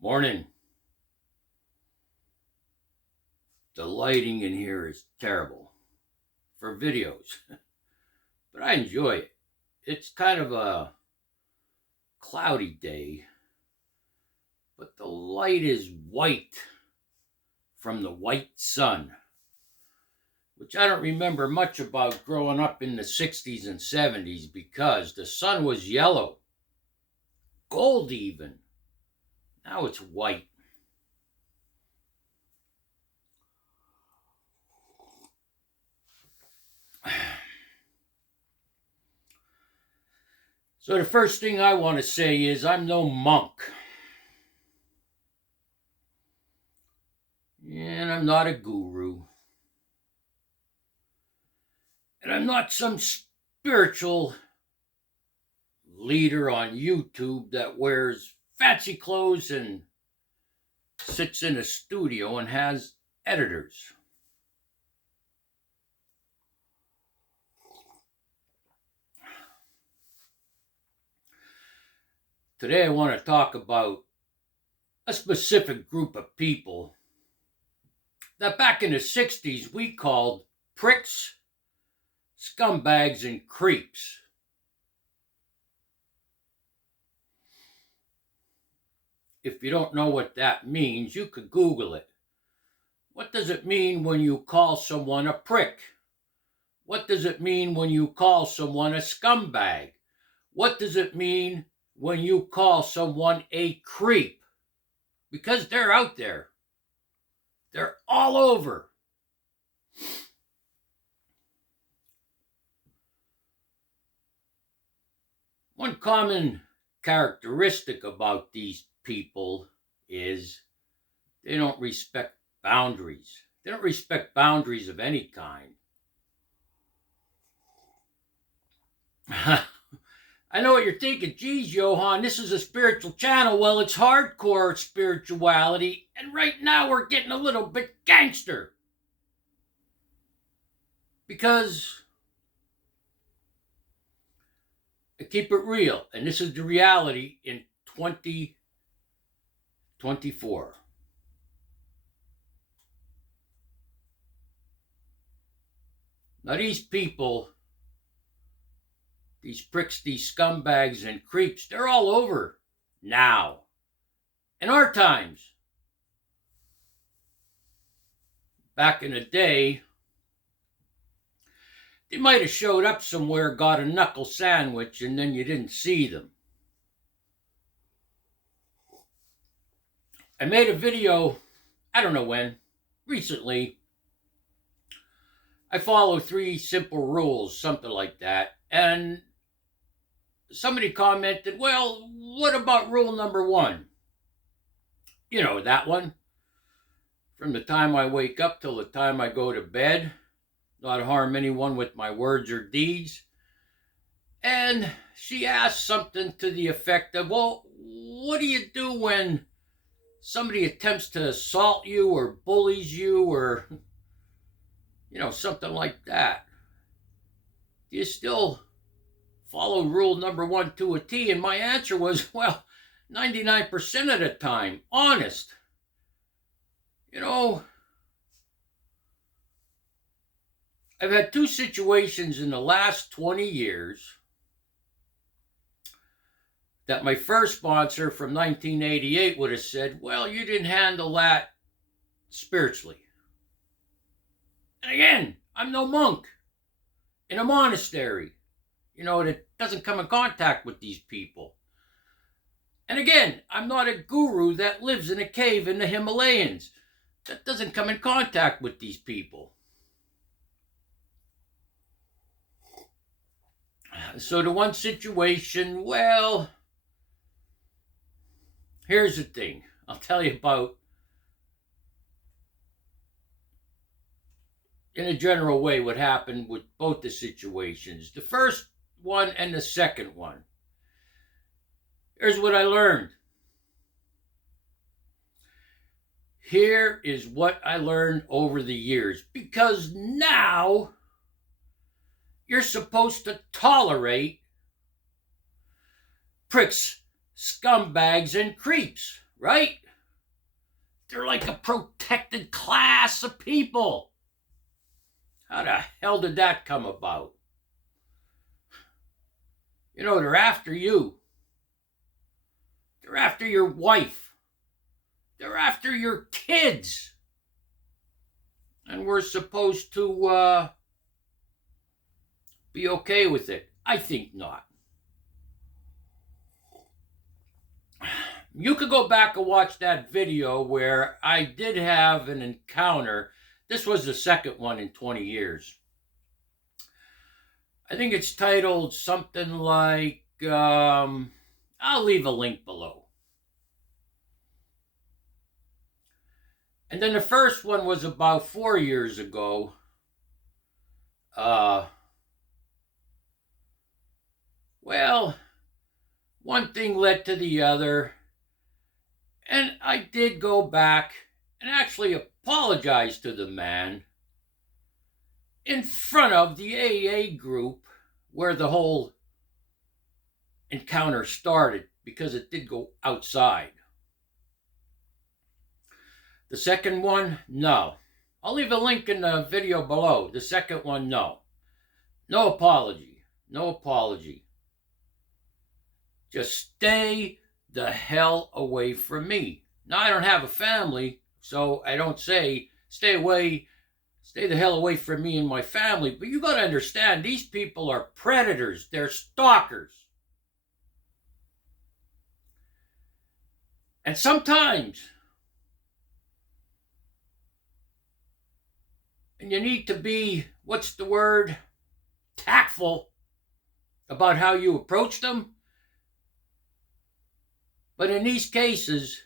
Morning. The lighting in here is terrible for videos, but I enjoy it. It's kind of a cloudy day, but the light is white from the white sun, which I don't remember much about growing up in the 60s and 70s because the sun was yellow, gold even. Now it's white. So the first thing I want to say is I'm no monk. And I'm not a guru. And I'm not some spiritual leader on YouTube that wears fancy clothes and sits in a studio and has editors. Today I want to talk about a specific group of people that back in the 60s we called pricks, scumbags, and creeps. If you don't know what that means, you could Google it. What does it mean when you call someone a prick? What does it mean when you call someone a scumbag? What does it mean when you call someone a creep? Because they're out there. They're all over. One common characteristic about these people is they don't respect boundaries. They don't respect boundaries of any kind. I know what you're thinking. Geez, Johan, this is a spiritual channel. Well, it's hardcore spirituality, and right now we're getting a little bit gangster. Because I keep it real, and this is the reality in 2024. Now, these people, these pricks, these scumbags and creeps, they're all over now. In our times, back in the day, they might have showed up somewhere, got a knuckle sandwich, and then you didn't see them. I made a video, I don't know when, recently. I follow 3 simple rules, something like that. And somebody commented, well, what about rule number 1? You know, that one. From the time I wake up till the time I go to bed, not harm anyone with my words or deeds. And she asked something to the effect of, well, what do you do when somebody attempts to assault you or bullies you or, something like that? Do you still follow rule number 1 to a T? And my answer was, well, 99% of the time, honest. I've had 2 situations in the last 20 years that my first sponsor from 1988 would have said, well, you didn't handle that spiritually. And again, I'm no monk in a monastery, that doesn't come in contact with these people. And again, I'm not a guru that lives in a cave in the Himalayas that doesn't come in contact with these people. So the one situation, well, here's the thing. I'll tell you about, in a general way, what happened with both the situations. The first one and the second one. Here's what I learned. Here is what I learned over the years. Because now you're supposed to tolerate pricks, scumbags, and creeps, right? They're like a protected class of people. How the hell did that come about? You know, they're after you. They're after your wife. They're after your kids. And we're supposed to be okay with it. I think not. You could go back and watch that video where I did have an encounter. This was the second one in 20 years. I think it's titled something like, I'll leave a link below. And then the first one was about 4 years ago. Well, one thing led to the other. And I did go back and actually apologize to the man in front of the AA group where the whole encounter started, because it did go outside. The second one, no. I'll leave a link in the video below. The second one, no. No apology. No apology. Just stay the hell away from me. Now, I don't have a family, so I don't say stay the hell away from me and my family. But you got to understand, these people are predators. They're stalkers. And sometimes, and you need to be, what's the word, tactful about how you approach them. But in these cases,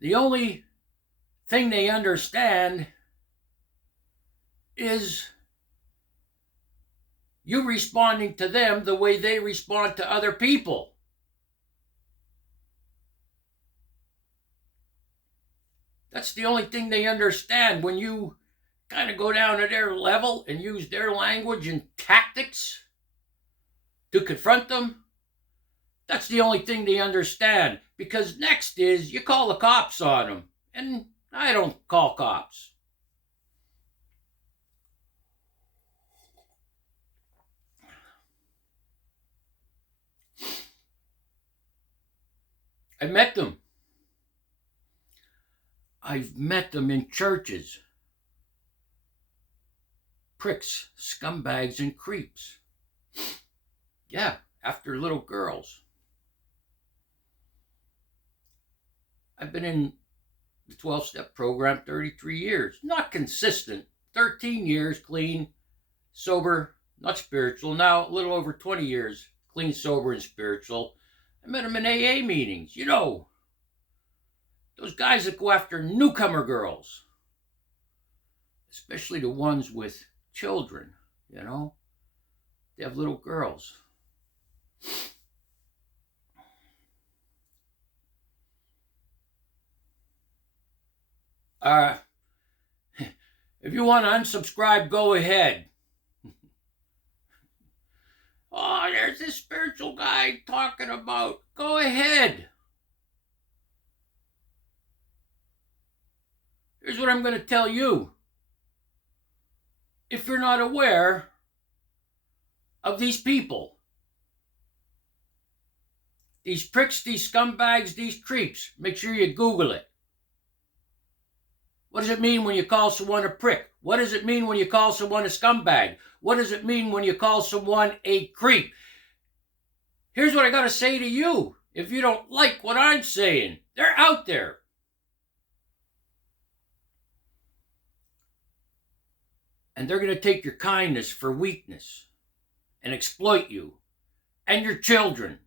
the only thing they understand is you responding to them the way they respond to other people. That's the only thing they understand. When you kind of go down to their level and use their language and tactics to confront them, that's the only thing they understand. Because next is you call the cops on them. And I don't call cops. I met them. I've met them in churches. Pricks, scumbags, and creeps. Yeah, after little girls. I've been in the 12-step program 33 years. Not consistent. 13 years clean, sober, not spiritual. Now a little over 20 years clean, sober, and spiritual. I met them in AA meetings. You know, those guys that go after newcomer girls. Especially the ones with children, you know. They have little girls. If you want to unsubscribe, go ahead. Oh, there's this spiritual guy talking about. Go ahead. Here's what I'm going to tell you. If you're not aware of these people, these pricks, these scumbags, these creeps, make sure you Google it. What does it mean when you call someone a prick? What does it mean when you call someone a scumbag? What does it mean when you call someone a creep? Here's what I got to say to you. If you don't like what I'm saying, they're out there. And they're going to take your kindness for weakness and exploit you and your children.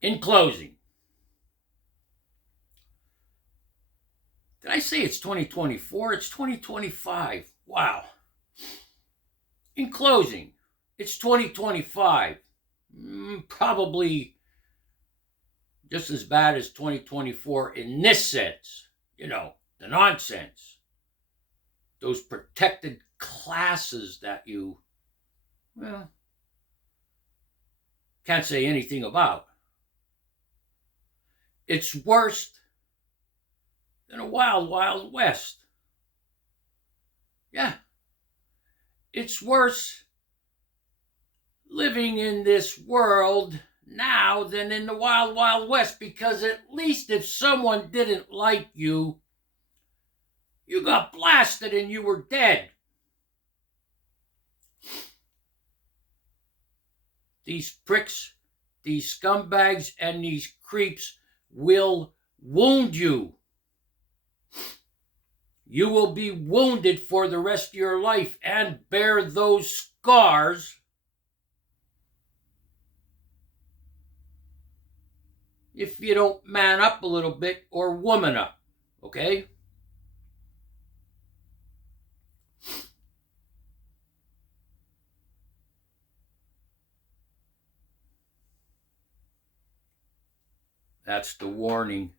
In closing, did I say it's 2024? It's 2025. Wow. In closing, it's 2025. Probably just as bad as 2024 in this sense. You know, the nonsense. Those protected classes that you well, can't say anything about. It's worse than a wild, wild west. Yeah, it's worse living in this world now than in the wild, wild west, because at least if someone didn't like you, you got blasted and you were dead. These pricks, these scumbags, and these creeps will wound you. You will be wounded for the rest of your life and bear those scars if you don't man up a little bit or woman up, okay? That's the warning.